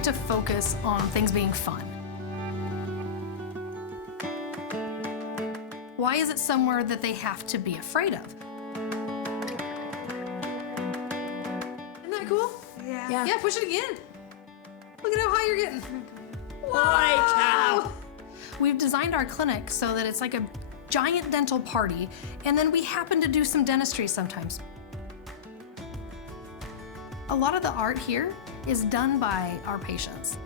like to focus on things being fun. Why is it somewhere that they have to be afraid of? Isn't that cool? Yeah. Yeah, push it again. Look at how high you're getting. Wow. We've designed our clinic so that it's like a giant dental party, and then we happen to do some dentistry sometimes. A lot of the art here is done by our patients.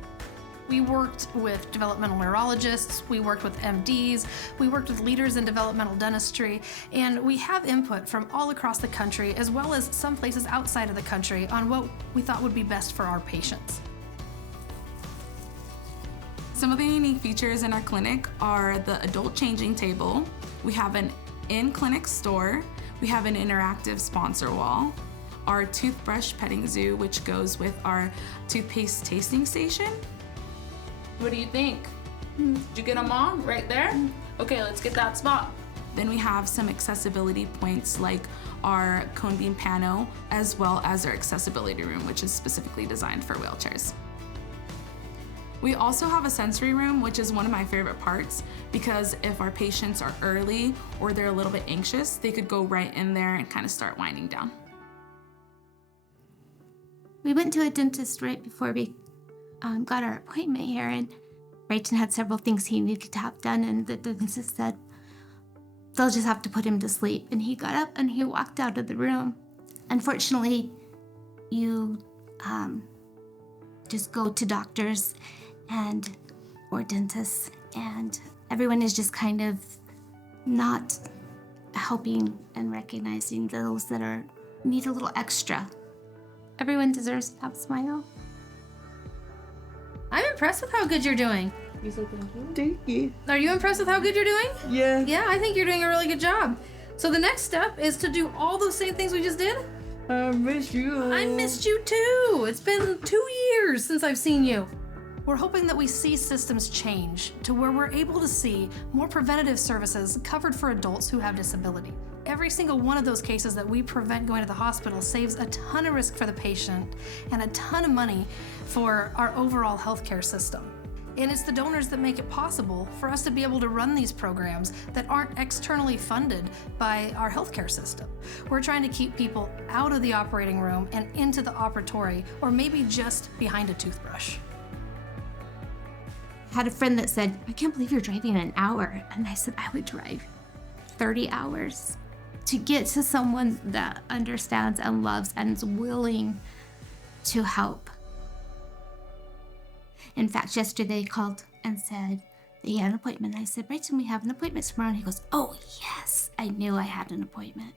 We worked with developmental neurologists, we worked with MDs, we worked with leaders in developmental dentistry, and we have input from all across the country, as well as some places outside of the country, on what we thought would be best for our patients. Some of the unique features in our clinic are the adult changing table. We have an in-clinic store. We have an interactive sponsor wall. Our toothbrush petting zoo, which goes with our toothpaste tasting station. What do you think? Did you get them all right there? Okay, let's get that spot. Then we have some accessibility points like our cone beam pano, as well as our accessibility room, which is specifically designed for wheelchairs. We also have a sensory room, which is one of my favorite parts, because if our patients are early or they're a little bit anxious, they could go right in there and kind of start winding down. We went to a dentist right before we got our appointment here, and Brayton had several things he needed to have done, and the dentist said, they'll just have to put him to sleep. And he got up and he walked out of the room. Unfortunately, you just go to doctors or dentists, and everyone is just kind of not helping and recognizing those that need a little extra. Everyone deserves to have a smile. I'm impressed with how good you're doing. You say thank you? Thank you. Are you impressed with how good you're doing? Yeah. Yeah, I think you're doing a really good job. So the next step is to do all those same things we just did. I miss you. I missed you too. It's been 2 years since I've seen you. We're hoping that we see systems change to where we're able to see more preventative services covered for adults who have disability. Every single one of those cases that we prevent going to the hospital saves a ton of risk for the patient and a ton of money for our overall healthcare system. And it's the donors that make it possible for us to be able to run these programs that aren't externally funded by our healthcare system. We're trying to keep people out of the operating room and into the operatory, or maybe just behind a toothbrush. I had a friend that said, I can't believe you're driving an hour. And I said, I would drive 30 hours to get to someone that understands and loves and is willing to help. In fact, yesterday he called and said that he had an appointment. I said, Bryson, we have an appointment tomorrow. And he goes, oh yes, I knew I had an appointment.